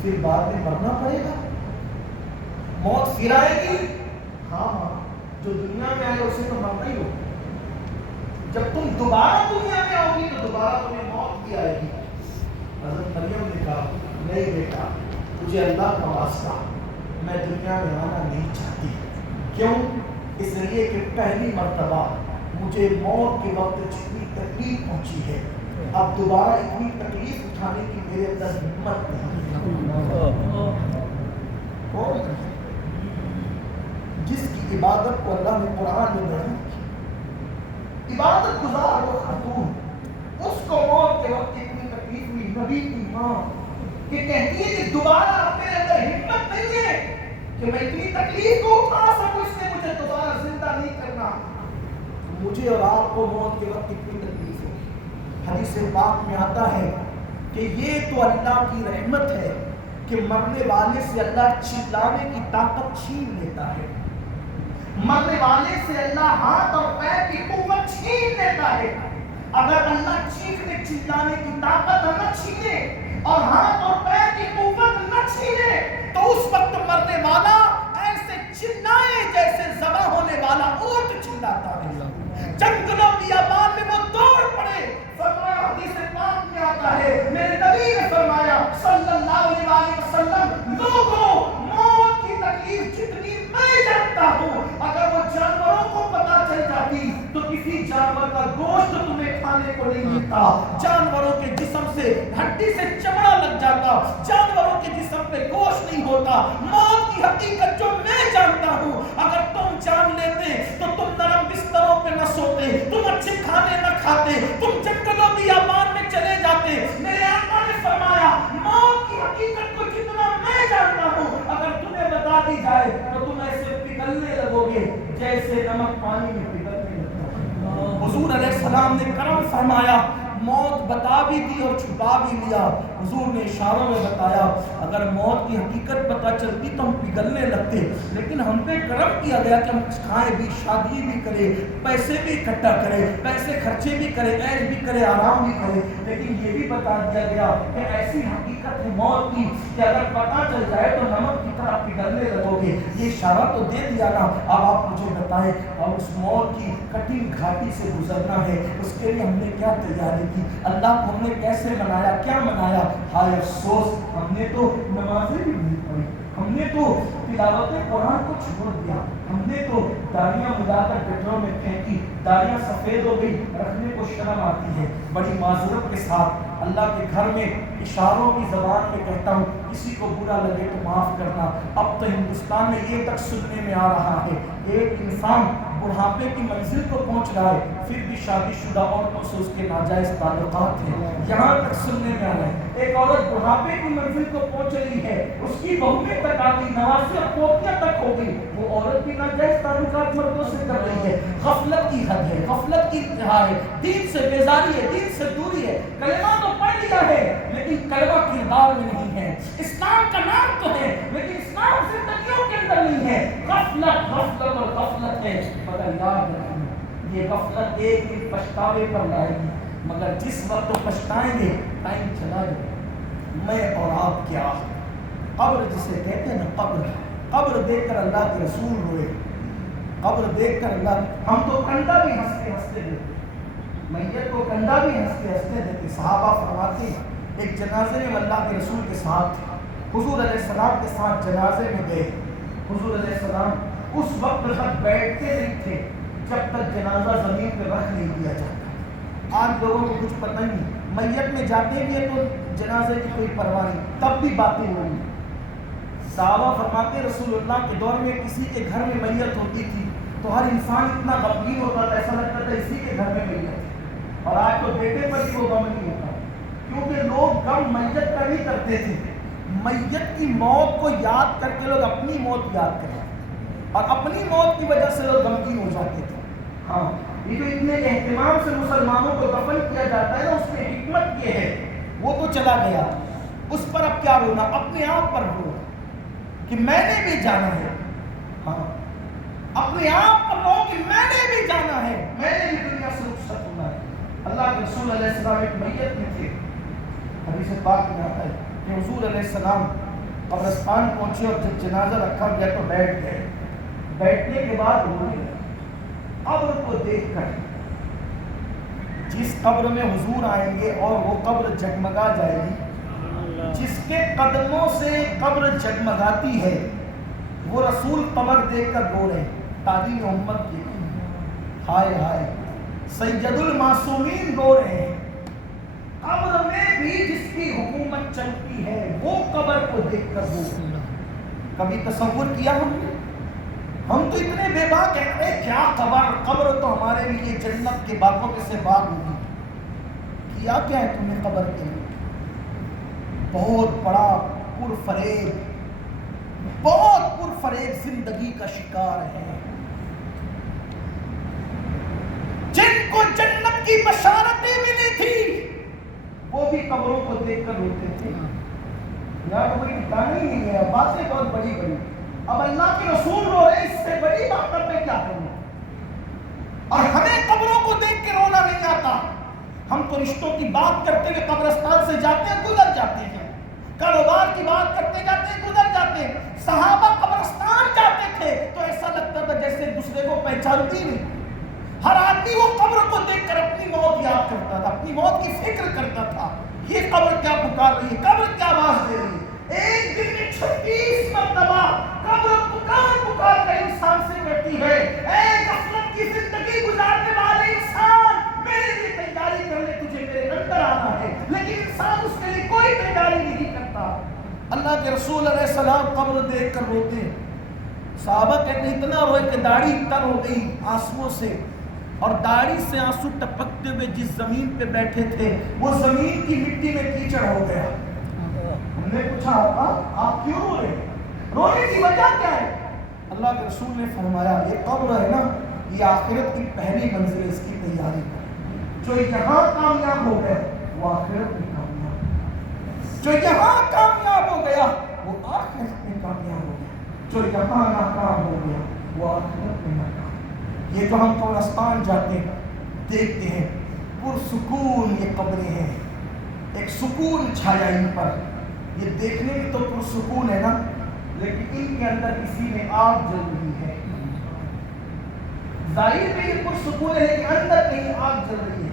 پھر بعد میں مرنا پڑے گا، موت پھر آئے گی؟ ہاں ماں جو دنیا میں آئے اسے تو مرنا ہی ہوگا، جب تم دوبارہ دنیا میں آؤ گی تو دوبارہ تمہیں موت بھی آئے گی۔ حضرت مریم نے کہا نہیں بیٹا تجھے اللہ کا واسطہ میں دنیا میں آنا نہیں چاہتی، کیوں؟ اس لیے کہ پہلی مرتبہ مجھے موت کے وقت جتنی تکلیف پہنچی ہے اب دوبارہ اتنی تکلیف اٹھانے کی میرے اندر ہمت نہیں۔ کون جس کی عبادت کو اللہ نے قرآن میں بیان کی، عبادت گزار وہ خاتون، اس کو موت کے وقت اتنی تکلیف ہوئی، نبی کی ماں کہ کہتی ہے کہ دوبارہ میرے اندر ہمت نہیں ہے کہ میں اتنی تکلیف کو اٹھا سکوں، اس نے مجھے دوبارہ زندہ نہیں کرنا۔ مجھے اور آپ کو موت کے وقت اتنی تکلیف ہوگی۔ حدیث پاک میں آتا ہے کہ یہ تو اللہ کی رحمت ہے کہ مرنے والے سے اللہ چلانے کی طاقت چھین لیتا ہے، مرنے والے سے اللہ ہاتھ اور پیر کی قوت چھین لیتا ہے۔ اگر اللہ چیخنے چلانے کی طاقت نہ چھینے اور ہاتھ اور پیر کی قوت نہ چھینے تو اس وقت مرنے والا ایسے چلائے جیسے ذبح ہونے والا اونٹ چلاتا ہے، جنگلوں بیابان میں وہ دوڑ پڑے۔ فرمایا حدیث پاک میں آتا ہے میرے نبی نے فرمایا صلی اللہ علیہ وسلم لوگوں موت کی تکلیف جتنی میں جانتا ہوں اگر وہ جانوروں کو پتا چل جاتی تو کسی جانور کا گوشت تمہیں کھانے کو نہیں ملتا، جانوروں کے جسم سے ہڈی سے چمڑا لگ جاتا، جانوروں کے جسم پہ گوشت نہیں ہوتا۔ موت کی حقیقت جو میں جانتا ہوں اگر تم جان لیتے تو تم نرم بستروں پہ نہ سوتے، تم اچھے کھانے نہ کھاتے، تم جنگلوں بیابان میں چلے جاتے۔ میرے آقا نے فرمایا موت کی حقیقت کو جتنا میں جانتا ہوں اگر تمہیں بتا دی جائے تو تم ایسے پگھلنے لگو گے جیسے نمک پانی میں پگھلنے لگتا ہے۔ حضور علیہ السلام نے کرم فرمایا، موت بتا بھی دی اور چھپا بھی لیا۔ حضور نے اشاروں میں بتایا اگر موت کی حقیقت پتا چلتی تو ہم پگھلنے لگتے، لیکن ہم پہ کرم کیا گیا کہ ہم کھائیں بھی، شادی بھی کریں، پیسے بھی اکٹھا کریں، پیسے خرچے بھی کریں، عیش بھی کریں، آرام بھی کریں، لیکن یہ بھی بتا دیا گیا کہ ایسی حقیقت ہے موت کی کہ اگر پتا چل جائے تو نمک کی طرح پگھلنے لگو گے۔ یہ اشارہ تو دے دیا نا، اب آپ مجھے بتائیں اور اس موت کی کٹھن گھاٹی سے گزرنا ہے اس کے لیے ہم نے کیا تیاری کی، اللہ کو ہم نے کیسے منایا، کیا منایا؟ ہائے افسوس ہم نے تو نمازیں بھی نہیں پڑھی، ہم نے تو تلاوت قرآن کو چھوڑ دیا، ہم نے تو داڑیاں ملا کر گٹروں میں پھینکی، داڑیاں سفید ہو گئی، رکھنے کو شرم آتی ہے۔ بڑی معذرت کے ساتھ اللہ کے گھر میں اشاروں کی زبان میں کہتا ہوں کسی کو برا لگے تو معاف کرنا۔ اب تو ہندوستان میں یہ تک سننے میں آ رہا ہے ایک انسان بڑھاپے کی منزل کو پہنچ رہا ہے پھر بھی شادی شدہ عورتوں سے اس کے ناجائز تعلقات ہیں، یہاں تک سننے میں آ رہا ہے۔ ایک عورت بڑھاپے کی منزل کو پہنچ رہی ہے، اس کی بہویں تک آ گئی، نواسیاں اور پوتیاں تک ہو گئی، وہ عورت بھی ناجائز تعلقات مردوں سے کر رہی ہے۔ غفلت کی حد ہے، غفلت کی انتہا ہے، دین سے بیزاری ہے، دین سے دوری ہے۔ کلمہ تو پڑھ لیا ہے لیکن کلمہ کردار میں نہیں ہے، اسلام کا نام تو یاد رکھنا یہ غفلت ایک دن پچھتاوے پر لائے گی، مگر جس وقت پچھتائیں گے ٹائم چلا جائے۔ میں اور آپ کیا قبر جسے کہتے ہیں نا، قبر دیکھ کر اللہ کے رسول روئے، قبر دیکھ کر اللہ، ہم تو کندھا بھی ہنستے ہنستے دیتے، میت کو کندھا بھی ہنستے ہنستے دیتے۔ صحابہ فرماتے ہیں ایک جنازے میں اللہ کے رسول کے ساتھ تھے، حضور علیہ السلام کے ساتھ جنازے میں گئے، حضور علیہ السلام اس وقت تک بیٹھتے نہیں تھے جب تک جنازہ زمین پہ رکھ نہیں دیا جاتا۔ آج لوگوں کو کچھ پتہ نہیں، میت میں جاتے بھی ہیں تو جنازے کی کوئی پرواہ نہیں، تب بھی باتیں ہوئی۔ صحابہ فرماتے رسول اللہ کے دور میں کسی کے گھر میں میت ہوتی تھی تو ہر انسان اتنا غمگین ہوتا تھا، ایسا لگتا تھا اسی کے گھر میں میت ہے۔ اور آج تو بیٹے پر بھی وہ غم نہیں ہوتا، کیونکہ لوگ غم میت کا نہیں کرتے تھے، میت کی موت کو یاد کر کے لوگ اپنی موت یاد کرتے اور اپنی موت کی وجہ سے لوگ غمگین ہو جاتے تھے۔ ہاں، یہ جو اتنے اہتمام سے مسلمانوں کو دفن کیا جاتا ہے نا، اس میں حکمت یہ ہے، وہ تو چلا گیا، اس پر اب کیا رونا، اپنے آپ پر رو کہ میں نے بھی جانا ہے۔ ہاں، اپنے آپ پر رو کہ میں نے بھی جانا ہے، میں نے بھی دنیا سے رخصت ہونا ہے۔ اللہ کے رسول علیہ السلام ایک میت میں تھے، حدیث پاک میں آتا ہے کہ حضور علیہ السلام قبرستان پہنچے اور جب جنازہ رکھا گیا تو بیٹھ گئے، بیٹھنے کے بعد رونے لگے قبر کو دیکھ کر۔ جس قبر میں حضور آئیں گے اور وہ قبر جگمگا جائے گی، جس کے قدموں سے قبر جگمگاتی ہے، وہ رسول قبر دیکھ کر رو رہے ہیں، تعلیم امت کی، ہائے ہائے سید المعصومین رو رہے ہیں۔ قبر میں بھی جس کی حکومت چلتی ہے وہ قبر کو دیکھ کر رو رہے ہیں۔ کبھی تصور کیا ہم تو اتنے بے باک ہیں، اے کیا قبر تو ہمارے لیے جنت کے باغوں کے سے باغ ہوگی، کیا کیا ہے تم نے قبر کے لیے؟ بہت بڑا پرفریب زندگی کا شکار ہے، جن کو جنت کی بشارتیں ملی تھی وہ بھی قبروں کو دیکھ کر روتے تھے۔ یار کوئی ٹھکانا ہی نہیں ہے، باتیں بہت بڑی بڑی، اب اللہ کے رسول رو رہے، اس سے بڑی بات اب میں کیا کروں؟ اور ہمیں قبروں کو دیکھ کے رونا نہیں آتا، ہم تو رشتوں کی بات کرتے ہوئے قبرستان سے جاتے ہیں، گزر جاتے ہیں، کاروبار کی بات کرتے جاتے ہیں، گزر جاتے ہیں۔ صحابہ قبرستان جاتے تھے تو ایسا لگتا تھا جیسے دوسرے کو پہچانتی نہیں، ہر آدمی وہ قبر کو دیکھ کر اپنی موت یاد کرتا تھا، اپنی موت کی فکر کرتا تھا، یہ قبر کیا پکار رہی ہے، قبر کیا آواز دے رہی ہے۔ ایک دن میں 36 مرتبہ قبر پکار کر انسان سے کہتی ہے، اے غفلت کی زندگی گزارنے والے انسان، میرے لیے تیاری کر لے، تجھے میرے اندر آنا ہے، لیکن انسان اس کے لیے کوئی تیاری نہیں کرتا۔ اللہ کے رسول علیہ السلام قبر دیکھ کر روتے، صحابہ کہتے ہیں اتنا روئے کہ داڑھی تر ہو گئی آنسوؤں سے، اور داڑھی سے آنسو ٹپکتے ہوئے جس زمین پہ بیٹھے تھے وہ زمین کی مٹی میں کیچڑ ہو گیا۔ ہم نے پوچھا آپ کیوں رو رہے، رونے کی وجہ کیا ہے؟ اللہ کے رسول نے فرمایا یہ قبر ہے نا، یہ آخرت کی پہلی منزل ہے، اس کی تیاری کر، جو یہاں کامیاب ہو گیا وہ آخرت میں کامیاب، جو یہاں کامیاب ہو گیا وہ آخرت میں کامیاب ہو گیا، جو یہاں ناکام ہو گیا وہ آخرت میں ناکام۔ یہ جو ہم قبرستان جاتے ہیں دیکھتے ہیں پرسکون یہ قبریں ہیں، ایک سکون چھایا ان پر، یہ دیکھنے میں تو پرسکون ہے نا، لیکن ان کے اندر کسی میں آگ جل رہی ہے، ظاہر میں یہ پرسکون ہے لیکن اندر کہیں آگ جل رہی ہے۔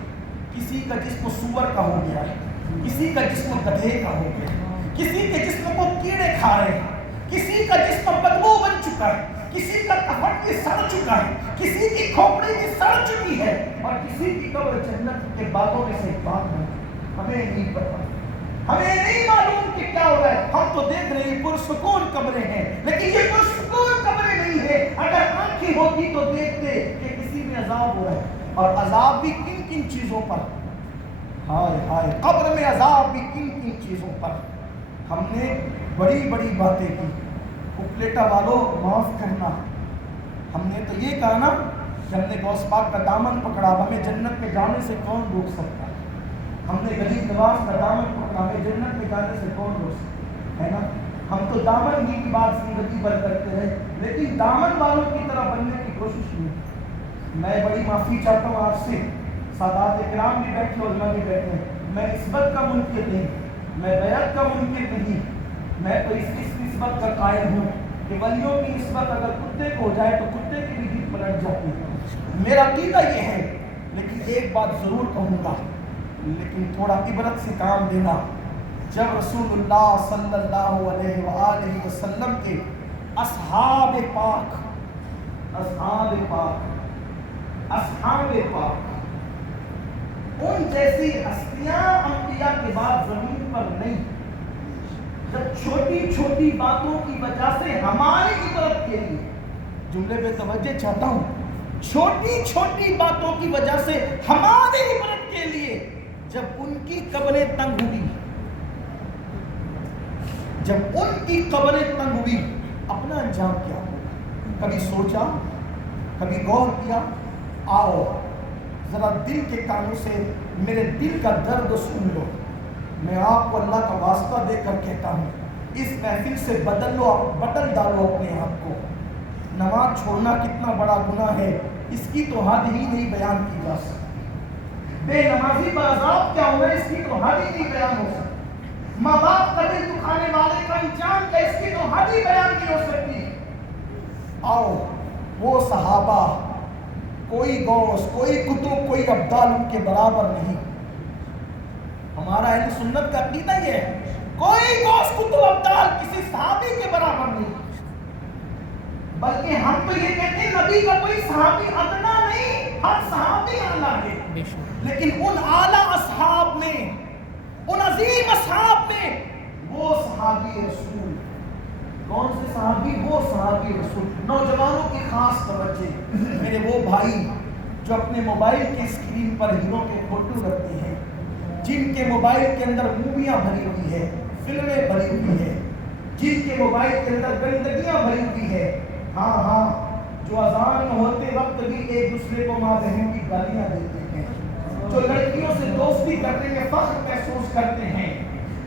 کسی کا جسم سور کا ہو گیا ہے، کسی کا جسم گدھے کا ہو گیا ہے، کسی کے جسم کو کیڑے کھا رہے ہیں، کسی کا جسم بدبو بن چکا ہے، کسی کا کفن بھی سڑ چکا ہے، کسی کی کھوپڑی بھی سڑ چکی ہے، اور کسی کی قبر جنت کے باغوں میں سے ایک باغ ہے۔ ہمیں نہیں پتا، ہمیں نہیں معلوم کہ کیا ہو رہا ہے، ہم تو دیکھ رہے ہیں پرسکون قبریں ہیں، لیکن یہ پرسکون قبریں نہیں ہیں۔ اگر آنکھیں ہوتی تو دیکھتے کہ کسی میں عذاب ہو رہا ہے، اور عذاب بھی کن کن چیزوں پر، ہائے ہائے قبر میں عذاب بھی کن کن چیزوں پر۔ ہم نے بڑی بڑی باتیں کی، اپلیٹا والوں معاف کرنا، ہم نے تو یہ کہا نا کہ ہم نے غوث پاک کا دامن پکڑا، ہمیں جنت میں جانے سے کون روک سکتا ہے؟ ہم نے غریب نواز کا دامن پکڑا، ہمیں جنت میں جانے سے کون روک سکتا ہے نا؟ ہم تو دامن ہی کی بات زندگی بھر کرتے رہے، لیکن دامن والوں کی طرح بننے کی کوشش نہیں۔ میں بڑی معافی چاہتا ہوں آپ سے، سادات کرام بھی بیٹھے علماء بھی بیٹھے، میں نسبت کا منکر نہیں، میں بیعت کا منکر نہیں، میں تو اس نسبت کا قائل ہوں کہ ولیوں کی نسبت اگر کتے کو ہو جائے تو کتے کی بھی جیت پلٹ جاتی ہے، میرا عقیدہ یہ ہے۔ لیکن ایک بات ضرور کہوں گا، لیکن تھوڑا عبرت سے کام دینا، جب رسول اللہ صلی اللہ علیہ وآلہ وسلم کے اصحاب پاک ان جیسی ہستیاں انبیاء کے بعد زمین پر نہیں، جب چھوٹی چھوٹی باتوں کی وجہ سے ہماری عبرت کے لیے، جملے پہ توجہ چاہتا ہوں، چھوٹی چھوٹی باتوں کی وجہ سے ہماری عبرت کے لیے جب ان کی قبریں تنگ ہوئی، اپنا انجام کیا ہو؟ کبھی سوچا، کبھی غور کیا؟ آؤ ذرا دل کے کانوں سے میرے دل کا درد سن لو، میں آپ کو اللہ کا واسطہ دے کر کہتا ہوں، اس محفل سے بدل ڈالو اپنے آپ کو۔ نماز چھوڑنا کتنا بڑا گناہ ہے، اس کی تو حد ہی نہیں بیان کی جا سکتی۔ بے نمازی پر عذاب کیا ہوگا، اس کی تو حد ہی نہیں بیان ہو سکتی۔ ماں باپ کا دل دکھانے والے کا انجام کیا، اس کی تو حد ہی بیان نہیں ہو سکتی۔ آؤ وہ صحابہ، کوئی غوث، کوئی کتب، کوئی ابدال ان کے برابر نہیں۔ ہمارا اہل سنت کا عقیدہ یہ ہے، کوئی غوث، کتب، ابدال کسی صحابی کے برابر نہیں، بلکہ ہم تو یہ کہتے ہیں نبی کا کوئی صحابی ادنا نہیں، ہر صحابی اعلیٰ ہے۔ لیکن ان اعلیٰ اصحاب میں، ان عظیم اصحاب میں وہ صحابی رسول، کون سے صحابی؟ وہ صحابی رسول۔ نوجوانوں کی خاص توجہ، میرے وہ بھائی جو اپنے موبائل کے اسکرین پر ہیرو کے فوٹو رکھتے ہیں، جن کے موبائل کے اندر موویاں بھری ہوئی ہے، فلمیں بھری ہوئی ہے، جن کے موبائل کے اندر گندگیاں بھری ہوئی ہے، ہاں جو اذان ہوتے وقت بھی ایک دوسرے کو ماں بہن کی گالیاں دیتے ہیں، جو لڑکیوں سے دوستی کرنے میں فخر محسوس کرتے ہیں،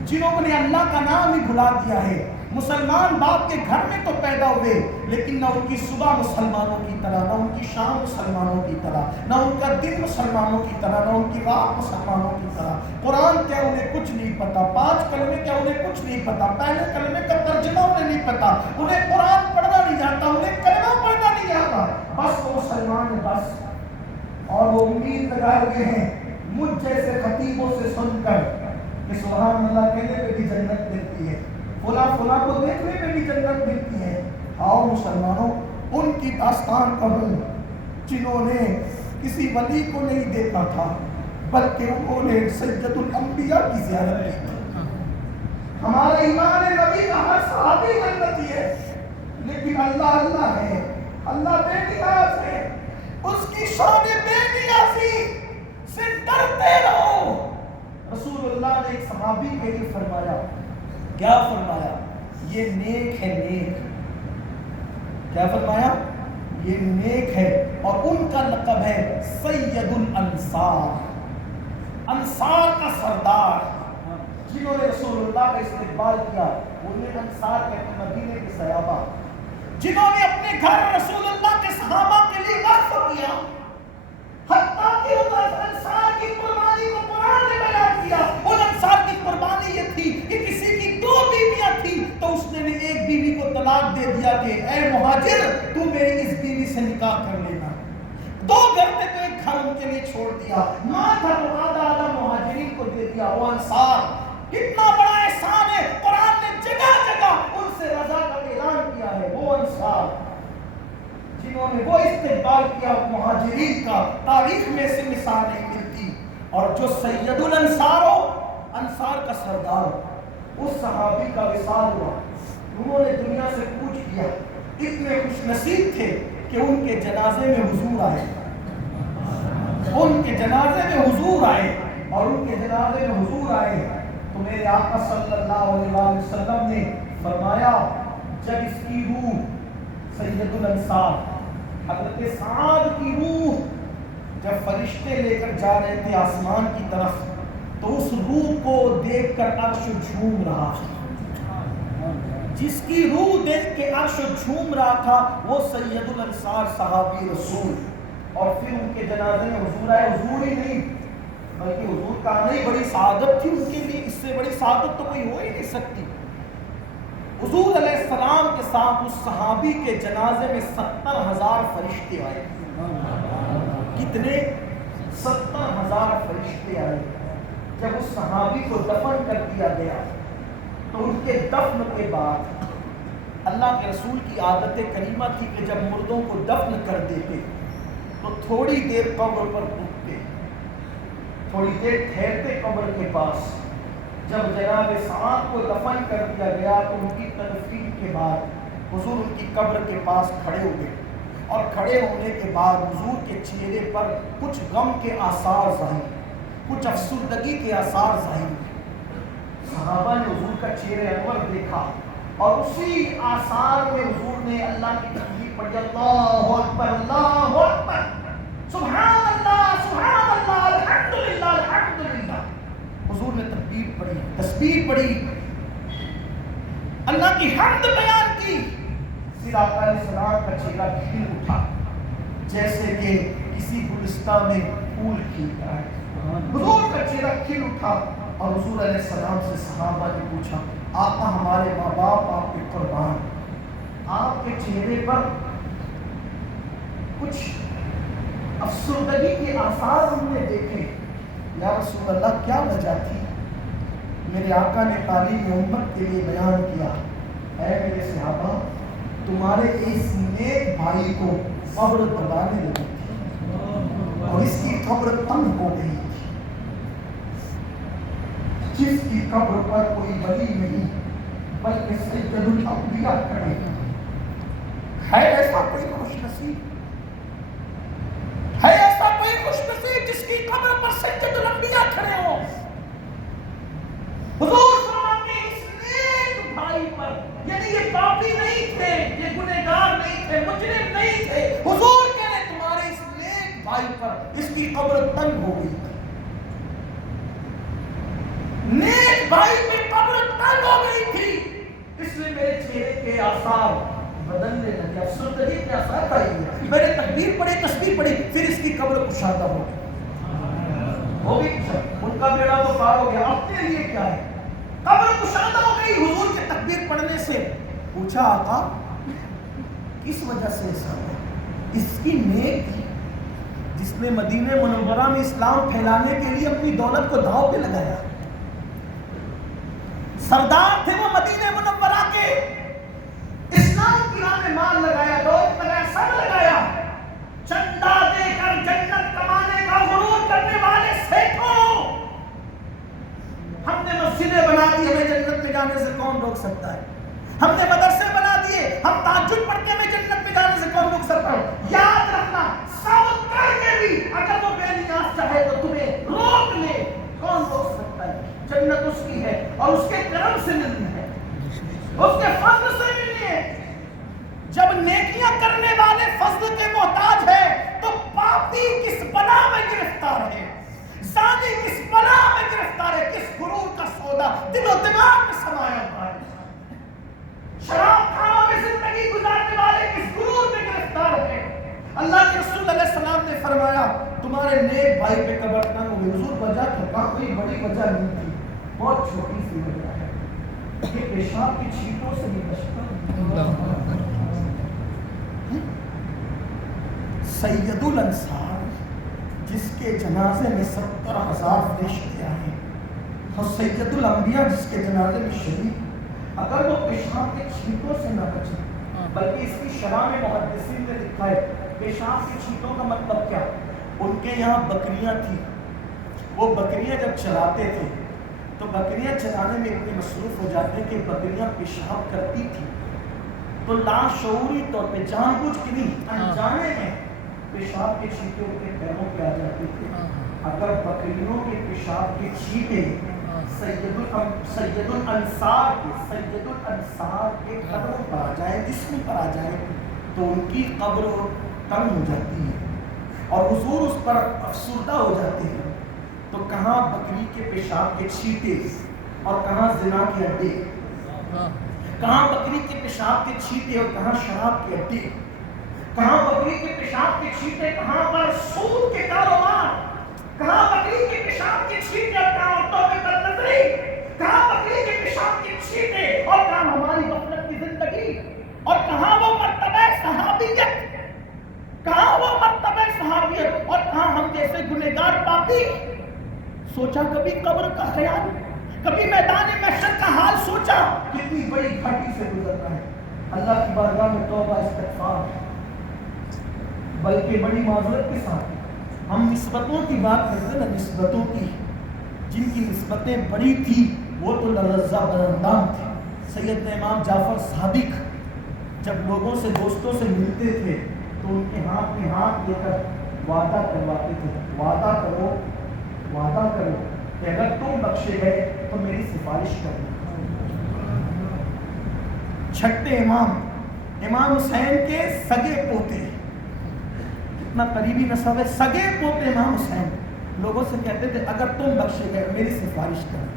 جنہوں نے اللہ کا نام ہی بھلا دیا ہے۔ مسلمان باپ کے گھر میں تو پیدا ہوئے، لیکن نہ ان کی صبح مسلمانوں کی طرح، نہ ان کی شام مسلمانوں کی طرح، نہ ان کا دن مسلمانوں کی طرح، نہ ان کی رات مسلمانوں کی طرح۔ قرآن کیا انہیں کچھ نہیں پتا، 5 کلمے کیا انہیں کچھ نہیں پتا، پہلے کلمے کا ترجمہ انہیں نہیں پتا، انہیں قرآن پڑھنا نہیں جاتا، انہیں کلمہ پڑھنا نہیں آتا، بس وہ مسلمان ہیں بس، اور وہ امید لگائے ہوئے ہیں مجھ جیسے خطیبوں سے سن کر کہ سبحان اللہ کہنے پہ بھی جنت ملتی ہے، فلاں کو دیکھنے میں بھی جنت ملتی ہے۔ آؤ مسلمانوں، ان کی داستان کہوں جنہوں نے کسی ولی کو نہیں دیکھا تھا، بلکہ انہوں نے سید الانبیاء کی زیارت کی تھی۔ ہمارا ایمان ہے نبی کا ہر صحابی جنتی ہے، لیکن اللہ ہے، اللہ بے نیاز ہے، اس کی شان بے نیازی سے ڈرتے رہو۔ رسول اللہ نے ایک صحابی کے لیے فرمایا، کیا فرمایا؟ یہ نیک ہے، نیک، کیا فرمایا؟ یہ نیک ہے، اور ان کا لقب ہے سید الانصار، انصار کا سردار۔ جنہوں نے رسول اللہ کا استقبال کیا انہیں انصار کہتے ہیں، مدینے کے صحابہ، جنہوں نے اپنے گھر رسول اللہ کے صحابہ کے لیے وقف کیا، حتیٰ کہ ان انصار کی قربانی کو قرآن نے بیان کیا۔ ان انصار کی قربانی یہ تھی کہ کسی کی 2 بیویاں تھی تو اس نے ایک بیوی کو طلاق دے دیا کہ اے مہاجر تو میری اس بیوی سے نکاح کر لینا۔ 2 گھر تھے تو ایک گھر ان کے لیے چھوڑ دیا، ماں تھا تو آدھا مہاجرین کو دے دیا۔ وہ انصار کتنا بڑا احسان ہے، قرآن نے جگہ جگہ ان سے رضا کا اعلان کیا ہے۔ وہ انصار جنہوں نے وہ استقبال کیا مہاجرین کا، تاریخ میں سے مثال نہیں ملتی۔ اور جو سید الانصار ہو، انصار کا سردار ہو، اس صحابی کا وصال ہوا، انہوں نے دنیا سے پوچھ کیا، اتنے خوش نصیب تھے کہ ان کے جنازے میں حضور آئے، ان کے جنازے میں حضور آئے، اور ان کے جنازے میں حضور آئے تو میرے آقا صلی اللہ علیہ وسلم نے فرمایا، جب اس کی روح سید الانصار حضرت سعد کی روح جب فرشتے لے کر جا رہے تھے آسمان کی طرف، تو اس روح کو دیکھ کر عرش جھوم رہا تھا، جس کی روح دیکھ کے عرش جھوم رہا تھا وہ سید الانصار صحابی رسول۔ اور پھر ان کے جنازے میں حضور آئے. حضور ہی نہیں بلکہ حضور کا آنا ہی بڑی سعادت تھی ان کے لیے. اس سے بڑی سعادت تو کوئی ہو ہی نہیں سکتی. حضور علیہ السلام کے ساتھ اس صحابی کے جنازے میں 70,000 فرشتے آئے. کتنے؟ 70,000 فرشتے آئے. جب اس صحابی کو دفن کر دیا گیا تو ان کے دفن کے بعد اللہ کے رسول کی عادت کریمہ تھی کہ جب مردوں کو دفن کر دیتے تو تھوڑی دیر قبر پر رکتے، تھوڑی دیر ٹھہرتے قبر کے پاس. جب جناب سعد کو دفن کر دیا گیا تو ان کی تدفین کے بعد حضور ان کی قبر کے پاس کھڑے ہو گئے، اور کھڑے ہونے کے بعد حضور کے چہرے پر کچھ غم کے آثار ظاہر، کچھ افسردگی کے آثار ظاہر ہوئے. صحابہ نے حضور کا چہرہ انور دیکھا اور اسی آثار میں حضور نے اللہ کی تکبیر پڑھی. اللہ اکبر اللہ اکبر، سبحان اللہ الحمدللہ الحمدللہ. حضور نے تکبیر پڑھی، تسبیح پڑھی، اللہ کی حمد بیان کی. پھر آقا علیہ السلام کا چہرہ کھل اٹھا جیسے کہ کسی گلستان میں پھول کھلتا ہے. حضور کا چہرہ کھل اٹھا اور حضور علیہ السلام سے صحابہ نے پوچھا، آقا ہمارے ماں باپ آپ کے قربان، آپ کے چہرے پر کچھ افسردگی کے آثار ہم نے دیکھے، یا رسول اللہ کیا وجہ تھی؟ میرے آقا نے تعلیم امت کے لیے بیان کیا، اے میرے صحابہ تمہارے اس نیک بھائی کو قبر دبانے لگی تھی اور اس کی قبر تنگ ہو گئی تھی. جس کی قبر پر کوئی ولی نہیں بلکہ سید الانبیاء کھڑے ہیں. ہے ایسا کوئی خوش نصیب؟ ہے ایسا کوئی خوش نصیب جس کی قبر پر سید الانبیاء کھڑے ہوں؟ حضور فرماتے ہیں اس نیک بھائی پر، یعنی یہ پاپی نہیں تھے، یہ گنہگار نہیں تھے، مجرم نہیں تھے. حضور کہہ رہے تمہارے اس نیک بھائی پر اس کی قبر تنگ ہو گئی. نیک بھائی پہ قبر تنگ ہو گئی تھی، اس لیے میرے چہرے کے آثار بدلنے لگے، افسردگی کے آثار آئی. میں نے تکبیر پڑھی، تسبیح پڑھی، پھر اس کی قبر کشادہ ہو گئی. ان کا بیڑا تو پار ہو گیا. اپنے لیے کیا ہے؟ قبر کشادہ ہو گئی. حضور کے تکبیر پڑھنے سے پوچھا، آقا کس وجہ سے ایسا ہوا؟ اس کی نیک تھی جس نے مدینہ منورہ میں اسلام پھیلانے کے لیے اپنی دولت کو داؤ پہ لگایا. سردار تھے وہ مدینہ منورہ کے، اسلام کی راہ میں مال لگایا، دولت لگایا، سب لگایا. چندہ دے کر جنت کمانے کا غرور کرنے والے سیکھوں. ہم نے مسجدیں بنا دی، ہمیں جنت میں جانے سے کون روک سکتا ہے؟ ہم نے مدرسے بنا دیے، ہم تہجد پڑھ کے ہمیں جنت میں جانے سے کون روک سکتا ہے؟ یاد رکھنا، سب کر کے بھی اگر وہ بے نیاز چاہے تو تمہیں روک لے، کون روک سکتا ہے؟ جنت اس کی ہے اور اس کے کرم سے ملنی ہے، اس کے فضل سے ملنی ہے. جب نیکیاں کرنے والے فضل کے محتاج ہے تو پاپی کس بلا میں گرفتار ہے، زانی کس بلا میں گرفتار ہے، کس غرور کا سودا دل و دماغ میں سمایا ہوا ہے. شراب خانوں میں زندگی گزارنے والے کس غرور میں گرفتار ہے. اللہ کے رسول علیہ السلام نے فرمایا تمہارے نیک بھائی پہ قبر تنگ ہو گئی. حضور وجہ تو کہا کوئی بڑی وجہ نہیں تھی، بہت چھوٹی سی وجہ ہے، یہ پیشاب کی چھینٹوں سے بھی بچتا. سید الانصار جس کے جنازے میں 70,000 فرشتے آئے اور سید الانبیاء جس کے جنازے میں شریک، اگر وہ پیشاب کے چھینٹوں سے نہ بچے، بلکہ اس کی شرح میں محدثین نے لکھا ہے پیشاب کے چھینٹوں کا مطلب کیا؟ ان کے یہاں بکریاں تھیں، وہ بکریاں جب چراتے تھے تو بکریاں چرانے میں اتنے مصروف ہو جاتے کہ بکریاں پیشاب کرتی تھی تو لاشعوری طور پہ جان بوجھ کے نہیں، انجانے میں پیشاب کے چھینٹے ان کے پیروں پہ آ جاتے تھے. اگر بکریوں کے پیشاب کے چھینٹے سید الانصار کے قدموں پر آ جائے، جسم پر آ جائے تو ان کی قبر تنگ ہو جاتی ہے اور حضور اس پر افسردہ ہو جاتے ہیں. تو کہاں بکری کے پیشاب کے چھینٹے اور کہاں زنا کے اڈے، کہاں بکری کے پیشاب کے چھینٹے اور کہاں شراب کے اڈے. کہاں بکری کے پیشاب کے چھینٹے، کہاں پر سود کے کاروبار، کہاں بکری کے پیشاب کے چھینٹے اور کہاں عورتوں پہ بدنظری، کہاں بکری کے پیشاب کے چھینٹے اور کہاں ہماری غفلت کی زندگی، اور کہاں وہ مرتبہ صحابیت، کہاں وہ مرتبہ صحابیت، اور کہاں ہم جیسے گنہگار پاپی۔ سوچا کبھی قبر کا خیال، کبھی میدان محشر کا حال سوچا؟ کتنی بڑی گھاٹی سے گزرنا ہے۔ اللہ کی بارگاہ میں توبہ استغفار، بلکہ بڑی معذرت کے ساتھ ہم نسبتوں کی بات کرتے ہیں نا، نسبتوں کی، جن کی نسبتیں بڑی تھی وہ تو لرزہ براندام تھے۔ سیدنا امام جعفر صادق جب لوگوں سے، دوستوں سے ملتے تھے تو ان کے ہاتھ میں ہاتھ لے کر وعدہ کرواتے تھے، وعدہ کرو کہ اگر تم بخشے گئے تو میری سفارش کرو۔ چھٹے امام حسین کے سگے پوتے، کتنا قریبی نسب ہے، سگے پوتے امام حسین لوگوں سے کہتے تھے اگر تم بخشے گئے میری سفارش کرو،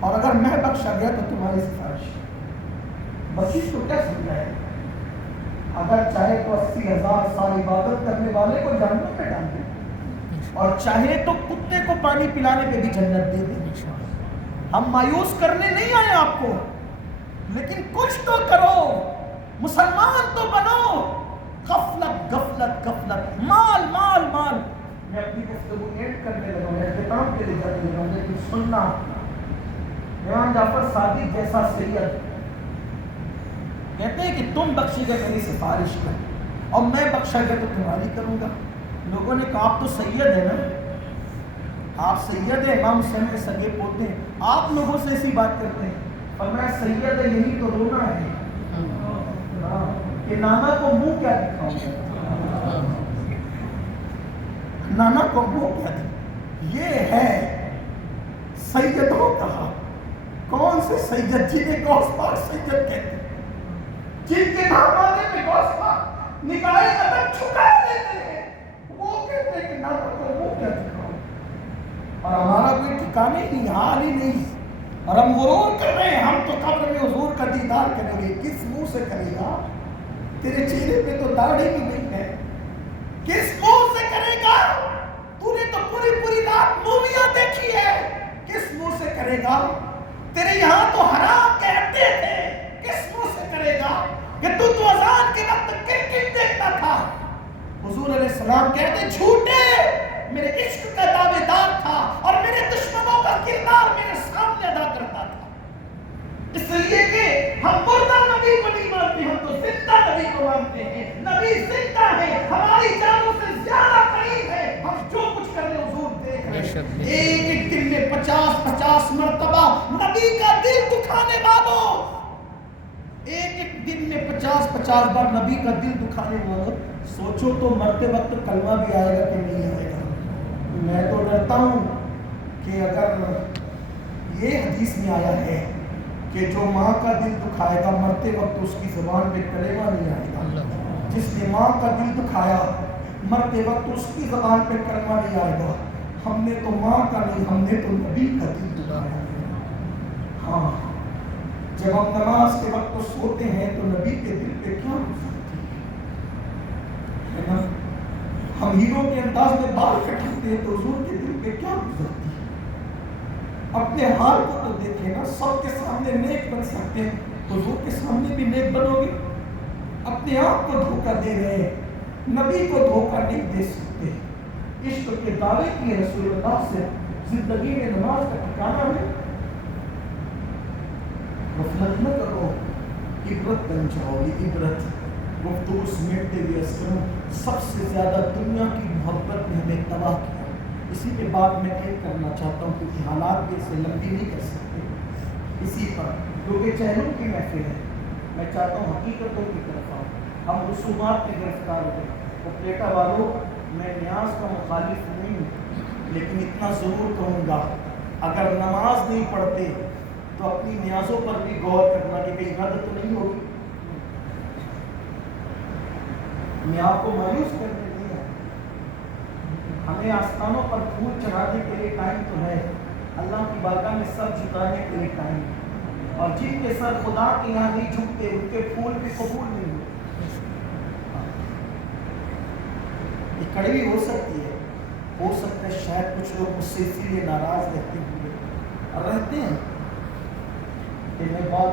اور اگر میں بخشا گیا تو تمہاری سفارش۔ بخشش کو کیا سمجھا ہے؟ اگر چاہے تو 80,000 سال عبادت کرنے والے کو جہنم میں ڈال دے، اور چاہے تو کتے کو پانی پلانے پہ بھی جنت دے دے۔ ہم مایوس کرنے نہیں آئے آپ کو، لیکن کچھ تو کرو، مسلمان تو بنو۔ غفلت غفلت غفلت، مال مال مال۔ میں اپنی گفتگو ایڈ کرنے لگا ہوں، اختتام کے لیے کرنے لگا ہوں، لیکن سننا، امام جعفر صادق جیسا سید کہتے ہیں کہ تم بخشی گئے میری سفارش کر، اور میں بخشا گیا تو تمہاری کروں گا۔ لوگوں نے کہا آپ تو سید ہیں نا، آپ سید ہیں، امام حسین کے سگے پوتے ہیں، آپ لوگوں سے ایسی بات کرتے ہیں۔ فرمایا سید ہے یہی تو رونا ہے کہ نانا کو منہ کیا دکھاؤں گا، نانا کو منہ کیا دکھاؤں۔ یہ ہے سیدوں کا، کون سے سید؟ جنہیں غوث پاک سید کہتے ہیں، جن کے دھامانے میں غوث پاک نگاہ ادب چھکا لیتے ہیں، وہ کہتے ہیں کہ نانا کو منہ کیا دکھاؤں۔ اور ہمارا کوئی ٹھکانے ہی نہیں، حال ہی نہیں، اور ہم غرور کر رہے ہیں ہم تو قبر میں حضور کا دیدار کریں گے۔ کس منہ سے کرے گا؟ تیرے چہرے پہ تو داڑھی بھی نہیں ہے، کس منہ سے کرے گا؟ تو نے تو پوری رات موویاں دیکھی ہے، کس منہ سے کرے گا؟ تیرے یہاں تو حرام کے اڈے تھے، کس منہ سے کرے گا؟ کہ تو اذان کے وقت کرکٹ دیکھتا تھا۔ حضور علیہ السلام کہتے جھوٹے، میرے عشق کا دعوے دار تھا اور میرے دشمنوں کا کردار میرے سامنے ادا کرتا تھا۔ اس لیے کہ ہم مردہ نبی کو نہیں مانتے، ہم تو زندہ نبی کو مانتے ہیں۔ نبی زندہ ہے، ہماری جانوں سے زیادہ قریب ہے، ہم جو کچھ کر رہے حضور دیکھ رہے ہیں۔ ایک دن میں 50 مرتبہ نبی کا دل دکھانے والوں، ایک دن میں 50 بار نبی کا دل دکھانے والوں، سوچو تو مرتے وقت کلمہ بھی آئے گا کہ نہیں آئے گا؟ میں تو ڈرتا ہوں کہ اگر یہ حدیث میں آیا ہے کہ جو ماں کا دل دکھائے گا مرتے وقت اس کی زبان پہ کلمہ نہیں آئے گا، جس نے ماں کا دل دکھایا مرتے وقت اس کی زبان پہ کلمہ نہیں آئے گا۔ ہم نے تو ماں کا نہیں، ہم نے تو نبی کا دل دکھایا۔ ہاں، جب ہم نماز کے وقت سوتے ہیں تو نبی کے دل پہ کیا گزرتی ہے نا؟ ہم ہیرو کے انداز میں بال کٹاتے ہیں تو حضور کے دل پہ کیا گزرتی ہے؟ اپنے حال کو تو دیکھیں نا، سب کے سامنے نیک بن سکتے ہیں، حضور کے سامنے بھی نیک بنو گے؟ اپنے آپ کو دھوکہ دے رہے ہیں، نبی کو دھوکہ نہیں دے سکتے۔ عشق کے دعوے کیے رسول اللہ سے، زندگی میں نماز کا ٹھکانہ ہے۔ غفلت نہ کرو، عبرت بن جاؤ گی، عبرت۔ گفتگو سمیٹتے ہوئے اسکروں، سب سے زیادہ دنیا کی محبت نے ہمیں تباہ کیا۔ اسی پہ بات میں ایک کرنا چاہتا ہوں کیونکہ حالات بھی اسے لمبی نہیں کر سکتے۔ اسی پر کیونکہ چہروں کی محفل ہے، میں چاہتا ہوں حقیقتوں کی طرف آؤں۔ ہم رسومات میں گرفتار ہو گئے۔ اپلیٹا والوں، میں نیاز کا مخالف نہیں ہوں، لیکن اتنا ضرور کہوں گا اگر نماز نہیں پڑھتے تو اپنی نیازوں پر بھی غور کرنا کہ کہیں رد تو نہیں ہوگی۔ میں آپ کو مایوس کرنے نہیں ہے، ہمیں آستانوں پر پھول چڑھانے کے لیے ٹائم تو ہے، اللہ کی بارگاہ میں سر جھکانے کے لیے ٹائم ہے، اور جن کے سر خدا کے یہاں نہیں جھکتے ان کے پھول بھی قبول نہیں ہوتے۔ کڑوی ہو سکتی ہے، ہو سکتا ہے شاید کچھ لوگ مجھ سے اسی لیے ناراض رہتے ہیں کہ میں بات